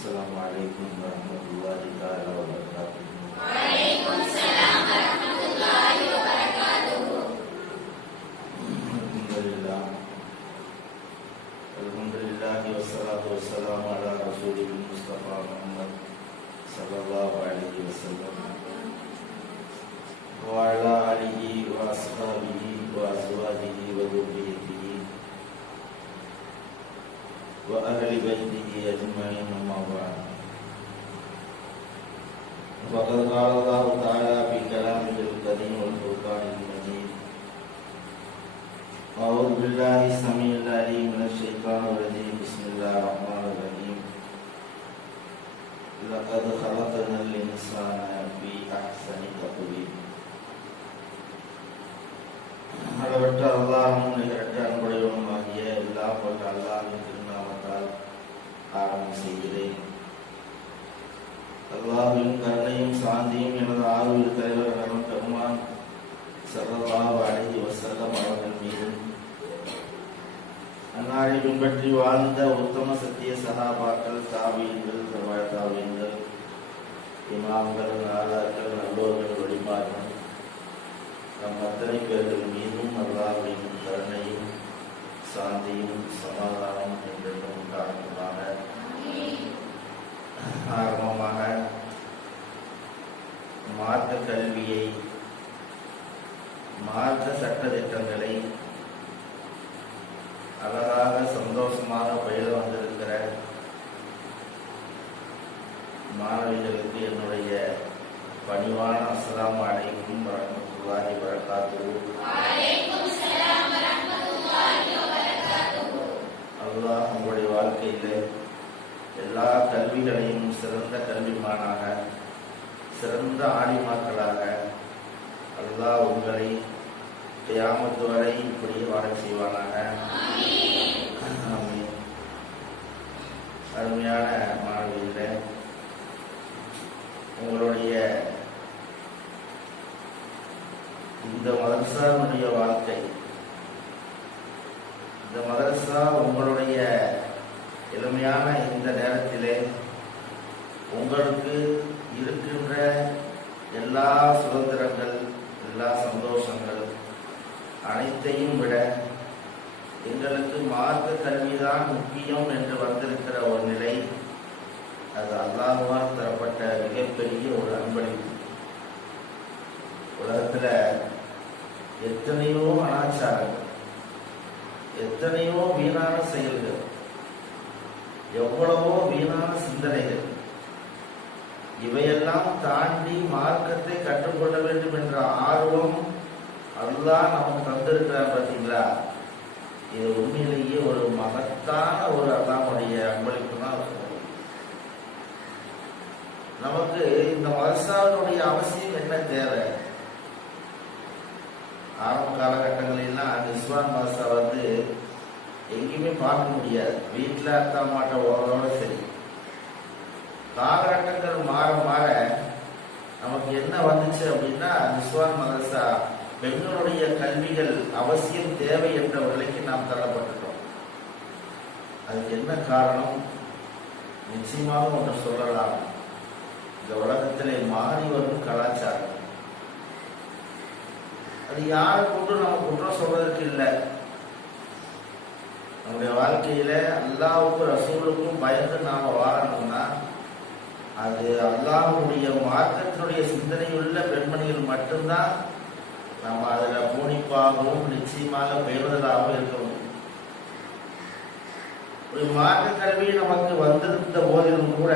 السلام عليكم ورحمة الله تعالى وبركاته الحمد لله الحمد لله والصلاة والسلام على رسوله المصطفى محمد صلى الله عليه وسلم وعلى آله وأصحابه وأزواجه وذريته وأهل بيته أجمعين أما بعد. وقد قال الله تعالى في كلامه الكريم والفرقان المجيد أعوذ بالله السميع العليم من الشيطان الرجيم. بسم الله الرحمن الرحيم. لقد خلقنا காந்தியும் சாந்தியும் எனது ஆர்வல் தலைவர் நலம் பெருமான் சல்லல்லாஹு அலைஹி வஸல்லம் அவர்கள் மீதும். அன்னாரை பின்பற்றி வாழ்ந்த உத்தம சத்திய சகாபாக்கள் தாவியங்கள் செவ்வாய் தாவியங்கள் இமாம்கள் நாதார்கள் நல்லோர்கள் வழிபாடுகள் நம் அத்தனை பேர்கள் மீதும் அல்லாவின் கருணையும் சாந்தியும் சமாதானம் என்றென்றும் காரணமாக ஆரம்பமாக மார்க்க கல்வியை மார்க்க சட்ட திட்டங்களை அழகாக சந்தோஷமாக பயில வந்திருக்கிற மாணவிகளுக்கு என்னுடைய பணிவான அஸ்ஸலாமு அலைக்கும் வரமத்துல்லாஹி வரகாத்துஹு அல்லாஹ் உங்களுடைய வாழ்க்கையில் எல்லா கல்விகளையும் சிறந்த கல்விமானாக சிறந்த ஆலிமாக்களாக அல்லாஹ் உங்களை கியாமத்து வரை இப்படியே வாழ செய்வானாக. அருமையான மாணவிகளே உங்களுடைய இந்த மதரசாவுடைய வாழ்க்கை இந்த மதரசா உங்களுடைய எளிமையான இந்த நேரத்திலே உங்களுக்கு இருக்கின்ற எல்லா சுதந்திரங்கள் எல்லா சந்தோஷங்கள் அனைத்தையும் விட எங்களுக்கு மார்க்க கல்விதான் முக்கியம் என்று வந்திருக்கிற ஒரு நிலை அது அல்லாஹுவால் தரப்பட்ட மிகப்பெரிய ஒரு அன்பளிப்பு. உலகத்தில் எத்தனையோ அனாச்சாரங்கள் எத்தனையோ வீணான செயல்கள் எவ்வளவோ வீணான சிந்தனைகள் இவையெல்லாம் தாண்டி மார்க்கத்தை கற்றுக்கொள்ள வேண்டும் என்ற ஆர்வம் அல்லாஹ் நமக்கு தந்திருக்கிறார் பார்த்தீங்களா? இது உண்மையிலேயே ஒரு மகத்தான ஒரு அல்லாமுடைய அன்பளிப்பு தான் நமக்கு இந்த மதசாவினுடைய அவசியம் என்ன தேவை? ஆரம்ப காலகட்டங்களெல்லாம் நிஸ்வான் மதசா வந்து எங்கேயுமே பார்க்க முடியாது. வீட்டில் அத்தா மாட்ட ஓரளோட சரி. காலகட்டங்கள் மாற மாற நமக்கு என்ன வந்துச்சு அப்படின்னா நிஸ்வான் மதரசா பெண்களுடைய கல்விகள் அவசியம் தேவை என்ற விலைக்கு நிலைக்கு நாம் தள்ளப்பட்டுட்டோம். அதுக்கு என்ன காரணம்? நிச்சயமாக ஒன்று சொல்லலாம். இந்த உலகத்திலே மாறி வரும் கலாச்சாரம். அது யாரை கொண்டு நம்ம குற்றம் சொல்றதற்கு இல்லை. நம்முடைய வாழ்க்கையில அல்லாவுக்கும் ரசூலுக்கும் பயந்து நாம வாழணும்னா அது அல்லாஹ்வுடைய மார்க்கத்தினுடைய சிந்தனையுள்ள பெண்மணிகள் மட்டும்தான் நம்ம அதுல பூனிப்பாகவும் நிச்சயமாக பெயர்வதாகவும் இருக்க முடியும். ஒரு மார்க்க கல்வி நமக்கு வந்திருந்த போதிலும் கூட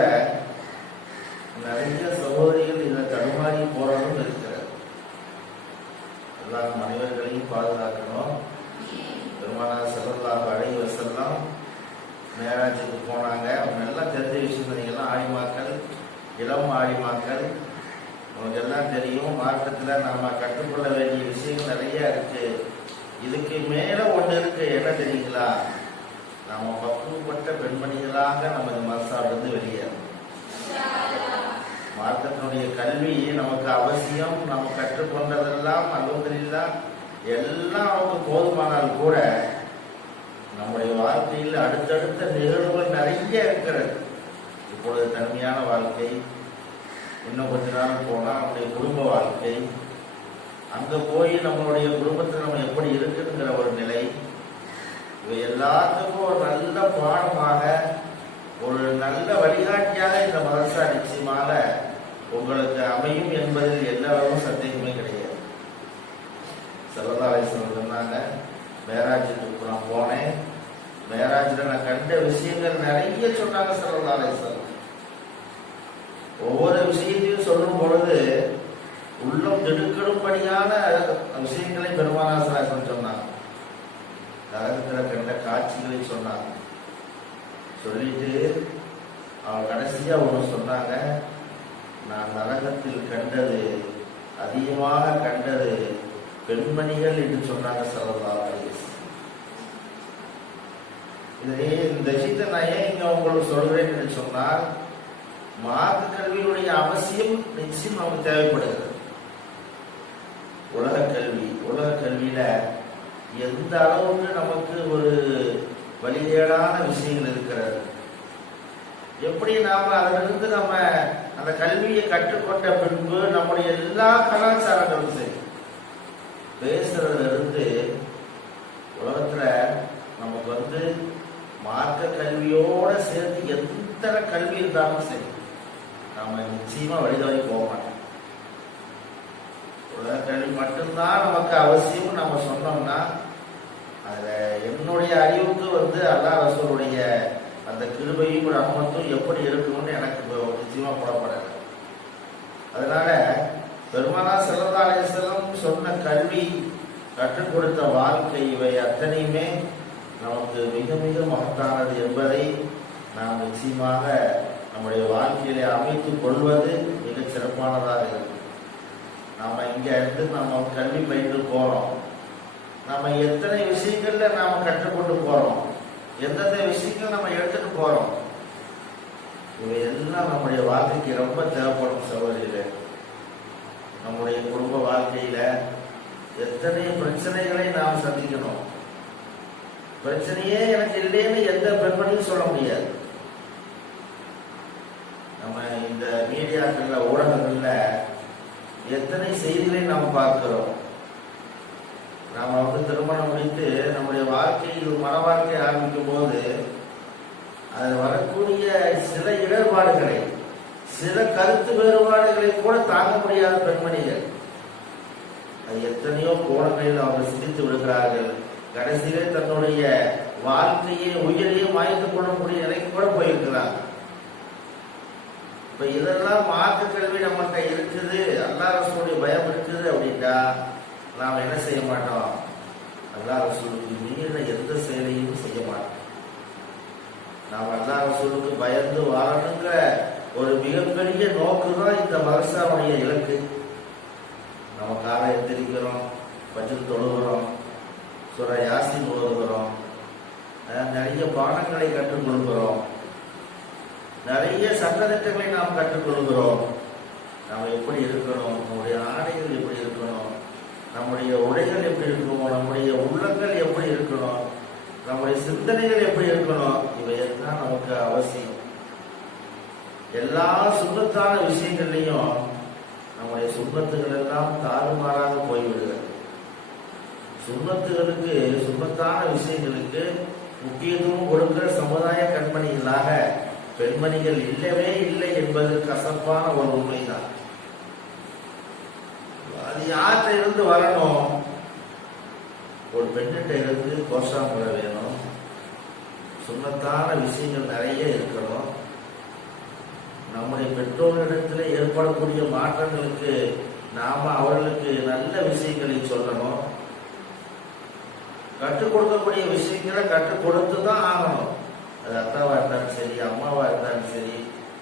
நிறைய சகோதரிகள் இதை தடுமாறி போறதும் இருக்கிறது எல்லா மனிதர்களையும் பாதுகாக்கணும். பெருமானா செல்லல்லாஹு அலைஹி மேராஜுக்கு போனாங்க. அவங்க எல்லாம் தெரிஞ்ச விஷயம் நீங்கள்லாம் ஆடிமாக்கள் இளம் ஆடிமாக்கள் உங்களுக்கு எல்லாம் தெரியும் மார்க்கத்தில் நாம் கற்றுக்கொள்ள வேண்டிய விஷயங்கள் நிறைய இருக்கு. இதுக்கு மேலே ஒன்று இருக்கு. என்ன தெரியுங்களா? நம்ம பக்குவப்பட்ட பெண்மணிகளாக நம்ம இந்த மனசாவிலிருந்து வெளியேறணும் மார்க்கத்தினுடைய கல்வி நமக்கு அவசியம். நம்ம கற்றுக்கொண்டதெல்லாம் அல்ஹம்துலில்லாஹ் எல்லாம் நமக்கு போதுமானால் கூட நம்முடைய வாழ்க்கையில் அடுத்தடுத்த நிகழ்வுகள் நிறைய இருக்கிறது. இப்பொழுது தனிமையான வாழ்க்கை இன்னும் கொஞ்ச நாள் போனால் நம்முடைய குடும்ப வாழ்க்கை அங்கே போய் நம்மளுடைய குடும்பத்தில் நம்ம எப்படி இருக்குங்கிற ஒரு நிலை இவை எல்லாத்துக்கும் ஒரு நல்ல பாடமாக ஒரு நல்ல வழிகாட்டியாக இந்த மதரசா நிச்சயமாக உங்களுக்கு அமையும் என்பதில் எல்லா சந்தேகமே கிடையாது. செல்லதாலேஸ்வரர் சொன்னாங்க மேராஜுக்கு நான் போனேன். மேராஜில் நான் கண்ட விஷயங்கள் நிறைய சொன்னாங்க செல்லதாலேஸ்வரர் ஒவ்வொரு விஷயத்தையும் சொல்லும் பொழுது உள்ளம் திடுக்கிடும்படியான விஷயங்களை பெருமானாசராசன் சொன்னாங்க நரகத்தில் கண்ட காட்சிகளை சொன்னாங்க சொல்லிட்டு அவன் கடைசியா ஒன்று சொன்னாங்க நான் நரகத்தில் கண்டது அதிகமாக கண்டது பெண்மணிகள் என்று சொன்னாங்க சரதாவை இந்த விஷயத்தை நான் ஏன் இங்க உங்களுக்கு சொல்றேன்னு சொன்னால் மார்க்க கல்வியுடைய அவசியம் நிச்சயம் நமக்கு தேவைப்படுகிறது. உலக கல்வி உலக கல்வியில எந்த அளவுக்கு நமக்கு ஒரு வழிகேடான விஷயங்கள் இருக்கிறது? எப்படி நாம அதிலிருந்து நம்ம அந்த கல்வியை கற்றுக்கொண்ட பின்பு நம்முடைய எல்லா கலாச்சாரங்களும் சரி பேசுறதுல இருந்து உலகத்துல நமக்கு வந்து மார்க்க கல்வியோட சேர்த்து எத்தனை கல்வி இருந்தாலும் சரி நாம நிச்சயமா வழிதவறி போக மாட்டோம். உலக கல்வி மட்டும்தான் நமக்கு அவசியம் நம்ம சொன்னோம்னா அதுல என்னுடைய அறிவுக்கு வந்து அல்லா ரசூலுடைய அந்த கிருபையும் ரஹமத்தும் எப்படி இருக்கும்னு எனக்கு நிச்சயமா புலப்படல. அதனால பெருமானா செல்லதாலய செல்லம் சொன்ன கல்வி கற்றுக் கொடுத்த வாழ்க்கை இவை அத்தனையுமே நமக்கு மிக மிக மகத்தானது என்பதை நாம் நிச்சயமாக நம்முடைய வாழ்க்கையிலே அமைத்துக் கொள்வது மிக சிறப்பானதாக இருக்கும். நாம் இங்கே இருந்து நம்ம கல்வி பயின்று போகிறோம் நம்ம எத்தனை விஷயங்கள்ல நாம் கற்றுக்கொண்டு போகிறோம் எந்தெந்த விஷயங்கள் நம்ம எடுத்துட்டு போகிறோம் இவை எல்லாம் நம்முடைய வாழ்க்கைக்கு ரொம்ப தேவைப்படும் சகோதரிகளே நம்முடைய குடும்ப வாழ்க்கையில எத்தனை பிரச்சனைகளை நாம் சந்திக்கணும்? பிரச்சனையே எனக்கு இல்லைன்னு எந்த பெண்மணியும் சொல்ல முடியாது. நம்ம இந்த மீடியாக்கள்ல ஊடகங்கள்ல எத்தனை செய்திகளை நாம் பார்க்கிறோம்? நாம வந்து திருமணம் முடித்து நம்முடைய வாழ்க்கையில் மன வாழ்க்கை ஆரம்பிக்கும் போது அது வரக்கூடிய சில இடர்பாடுகளை சில கருத்து வேறுபாடுகளை கூட தாங்க முடியாத பெண்மணிகள். அது எத்தனையோ கோணங்களில் அவங்க சிந்தித்து விடுகிறார்கள். கடைசியிலே தன்னுடைய வாழ்க்கையை உயிரையும் வாய்ந்து கொள்ளக்கூடிய நிலைக்கு கூட போயிருக்கிறார். இப்ப இதெல்லாம் மார்க்க கல்வி நம்மகிட்ட இருக்குது. அல்லா ரசூலுடைய பயம் இருக்குது அப்படின்ட்டா நாம் என்ன செய்ய மாட்டோம்? அல்லா ரசூலுக்கு மீறின எந்த செயலையும் செய்ய மாட்டோம். நாம் அல்லா ரசூலுக்கு பயந்து வாழணுங்கிற ஒரு மிகப்பெரிய நோக்கு தான் இந்த மதரசாவுடைய இலக்கு. நம்ம காலை எத்திரிக்கிறோம் பஜன் தொழுகிறோம் சுர நிறைய பாடங்களை கற்றுக் கொடுக்கிறோம் நிறைய சட்டத்திட்டங்களை நாம் கற்றுக்கொள்கிறோம். நாம் எப்படி இருக்கணும்? நம்முடைய ஆடைகள் எப்படி இருக்கணும்? நம்முடைய உடைகள் எப்படி இருக்கணும்? நம்முடைய உள்ளங்கள் எப்படி இருக்கணும்? நம்முடைய சிந்தனைகள் எப்படி இருக்கணும்? இவையெல்லாம் நமக்கு அவசியம். எல்லா சுபத்தான விஷயங்கள்லையும் நம்முடைய சுபத்துகள் எல்லாம் தாறுமாறாக போய்விடுகிறது. சுபத்துகளுக்கு சுபத்தான விஷயங்களுக்கு முக்கியத்துவம் கொடுக்கிற சமுதாய கண்மணிகளாக பெண்மணிகள் இல்லவே இல்லை என்பது கசப்பான ஒரு உண்மைதான். அது யார்கிட்ட இருந்து வரணும்? ஒரு பெண்ணிட்ட இருந்து கோஷாமுறை வேணும். சுண்ணத்தான விஷயங்கள் நிறைய இருக்கணும். நம்முடைய பெற்றோரிடத்தில் ஏற்படக்கூடிய மாற்றங்களுக்கு நாம அவர்களுக்கு நல்ல விஷயங்களை சொல்லணும். கற்றுக் கொடுக்கக்கூடிய விஷயங்களை கற்றுக் கொடுத்து தான் ஆகணும். அது அத்தாவா இருந்தாலும் சரி அம்மாவா இருந்தாலும் சரி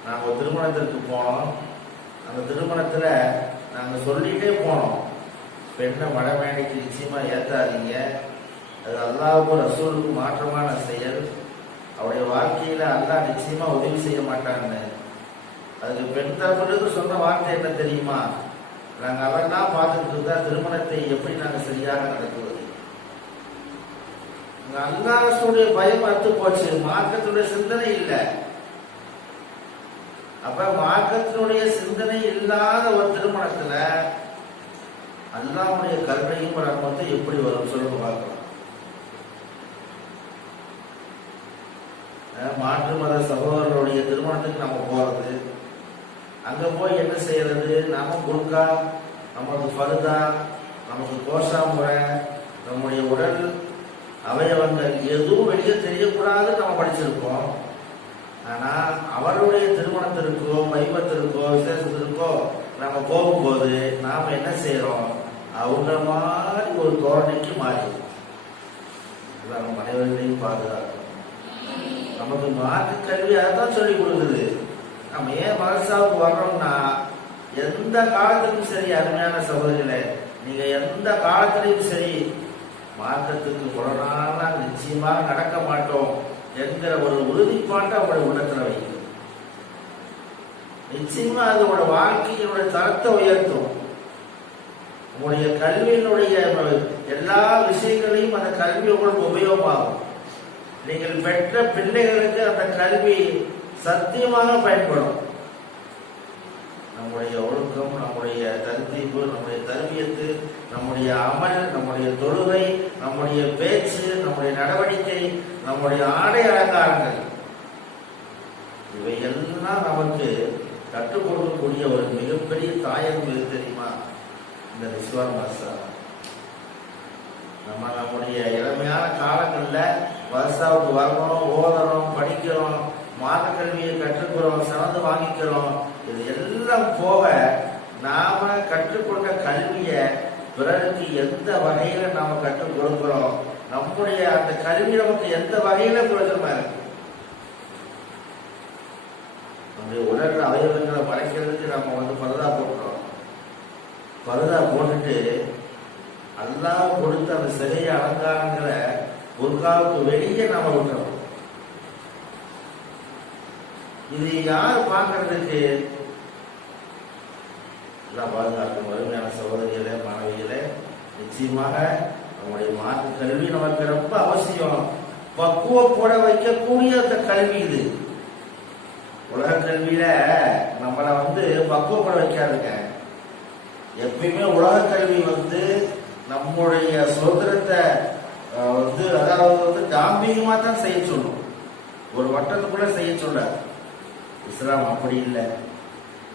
நாங்கள் திருமணத்திற்கு போனோம். அந்த திருமணத்தில் நாங்கள் சொல்லிட்டே போனோம். பெண்ணை மடமேடைக்கு நிச்சயமா ஏத்தாதீங்க. அது அல்லாவுக்கும் ரசூலுக்கும் மாற்றமான செயல். அவருடைய வாழ்க்கையில அல்லா நிச்சயமா உதவி செய்ய மாட்டாங்கன்னு அதுக்கு பெண் தரப்பிலிருந்து சொன்ன வார்த்தை என்ன தெரியுமா? நாங்க தான் பார்த்துட்டு இருந்தா திருமணத்தை எப்படி நாங்க சரியாக நடக்குது அங்க அல்லாஹ்வுடைய பயம் அத்து போச்சு. மார்க்கத்துடைய சிந்தனை இல்லை. அப்ப மார்க்கத்தினுடைய சிந்தனை இல்லாத ஒரு திருமணத்துல அல்லாவுடைய கருணையும் ரஹ்மத்து எப்படி வரும் சொல்லுங்க பார்க்கலாம். மாற்று மத சகோதரருடைய திருமணத்துக்கு நம்ம போறது. அங்க போய் என்ன செய்யறது? நாம குல்கா நமக்கு பருதா நமக்கு கோஷா முறை நம்முடைய உடல் அவயவங்கள் எதுவும் வெளியே தெரியக்கூடாதுன்னு நம்ம படிச்சிருக்கோம். ஆனா அவருடைய திருமணத்திற்கோ வைபத்திற்கோ விசேஷத்திற்கோ நம்ம போகும்போது நாம என்ன செய்யறோம் அவங்க மாதிரி ஒரு தோரணைக்கு மாறி நம்ம அனைவர்களையும் பாதுகாக்கணும். நமக்கு மாற்று கல்வி அதான் சொல்லி கொடுக்குது. நம்ம ஏன் மனசாவுக்கு வர்றோம்னா எந்த காலத்திலும் சரி அருமையான சகோதரிகளை நீங்க எந்த காலத்திலையும் சரி மார்க்கத்துக்கு புறநாளா நிச்சயமாக நடக்க மாட்டோம் என்கிற ஒரு உறுதிப்பாட்டை அவங்களுடைய உள்ளத்தில் வைக்கும். நிச்சயமா அதோட வாழ்க்கையினுடைய தரத்தை உயர்த்தும். உங்களுடைய கல்வியினுடைய எல்லா விஷயங்களையும் அந்த கல்வி உங்களுக்கு உபயோகமாகும். நீங்கள் பெற்ற பிள்ளைகளுக்கு அந்த கல்வி சத்தியமாக பயன்படும். நம்முடைய ஒழுக்கம் நம்முடைய தந்திப்பு நம்முடைய தருவியத்து நம்முடைய அமல் நம்முடைய தொழுகை நம்முடைய பேச்சு நம்முடைய நடவடிக்கை நம்முடைய ஆடை அலங்காரங்கள். இவை எல்லாம் நமக்கு கற்றுக் கொடுக்கக்கூடிய ஒரு மிகப்பெரிய தாயகம் எது தெரியுமா? இந்த ரிஸ்வான் மாஸ்டா நம்ம நம்முடைய இளமையான காலங்களில் வருஷாவுக்கு வரணும் ஓதணும் படிக்கிறோம் மாத கல்வியை கற்றுக்கிறோம் சிறந்து வாங்கிக்கிறோம் இது எல்லாம் போக நாம கற்றுக்கொண்ட கல்வியை பிறருக்கு எந்த வகையில நாம கற்றுக் கொடுக்கிறோம்? நம்முடைய அந்த கல்வி நமக்கு எந்த வகையில பிரயோஜனமா இருக்கு? நம்முடைய உடல் அவயவங்களை மறைக்கிறதுக்கு நம்ம வந்து பரதா போட்டுறோம் பரதா போட்டுட்டு அல்லாஹ் கொடுத்த அந்த சிறைய அலங்காரங்களை புர்காவுக்கு வெளியே நாம விட்டுறோம் இது யார் பார்க்கறதுக்கு நல்லா பாதுகாக்கும் வறுமையான சகோதரிகளே மாணவிகளே நிச்சயமாக நம்முடைய மாற்று கல்வி நமக்கு ரொம்ப அவசியம். பக்குவப்பட வைக்கக்கூடிய அந்த கல்வி இது. உலக கல்வியில நம்மளை வந்து பக்குவப்பட வைக்காதுங்க. எப்பயுமே உலக கல்வி வந்து நம்முடைய சுதந்திரத்தை வந்து அதாவது வந்து காம்பீகமாக தான் செய்ய சொல்லும். ஒரு வட்டத்துக்குள்ள செய்ய சொல்லாது. இஸ்லாம் அப்படி இல்லை.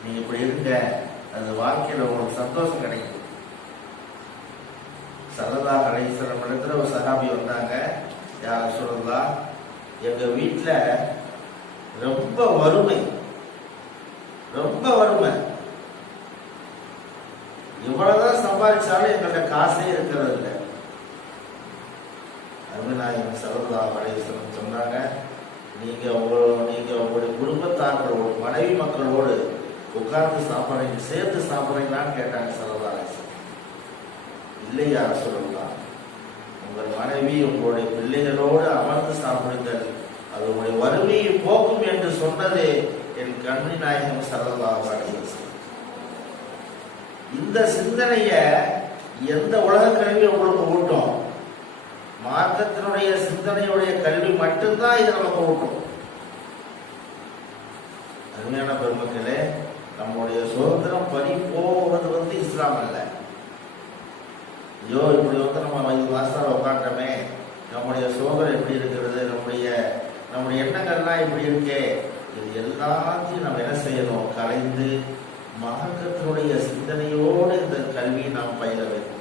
நீங்க இப்படி இருங்க. அது வாழ்க்கையில உங்களுக்கு சந்தோஷம் கிடைக்கும். சரதா கணேஸ்வரம் இடத்துல ஒரு சகாபி வந்தாங்க. யார் சொல்லலாம் எங்க வீட்டுல ரொம்ப வறுமை. ரொம்ப வறுமை. இவ்வளவுதான் சம்பாதிச்சாலும் எங்கள்கிட்ட காசே இருக்கிறது இல்லை. அருமநாயகன் சரதா கணேஸ்வரன் சொன்னாங்க நீங்க உங்களோட நீங்க உங்களுடைய குடும்பத்தார்களோடு மனைவி மக்களோடு உட்கார்ந்து சாப்பிட்றீங்க சேர்த்து சாப்பிட்றீங்களான்னு கேட்டாங்க சரதாரேசன் இல்லையா சொல்லுங்களா உங்கள் மனைவி உங்களுடைய பிள்ளைகளோடு அமர்ந்து சாப்பிடுங்கள். அது உங்களுடைய வறுமையை போக்கும் என்று சொன்னது என் கண்ணி நாயகம் சரதா இந்த சிந்தனைய எந்த உலக கல்வி உங்களுக்கு ஊட்டும்? மார்க்கத்தினுடைய சிந்தனையுடைய கல்வி மட்டும்தான் இதை நமக்கு ஊட்டும். அருமையான பெருமக்களே நம்முடைய சுதந்திரம் பறி போவது வந்து இஸ்லாம் அல்ல. ஐயோ இப்படி வந்து நம்ம ஐந்து மாசம் உட்காண்டமே நம்முடைய சுதந்திரம் எப்படி இருக்கிறது? நம்முடைய நம்முடைய எண்ணங்கள்லாம் இப்படி இருக்கே? இது எல்லாத்தையும் நம்ம என்ன செய்யணும்? கலைந்து மார்க்கத்தினுடைய சிந்தனையோடு இந்த கல்வியை நாம் பயில வேண்டும்.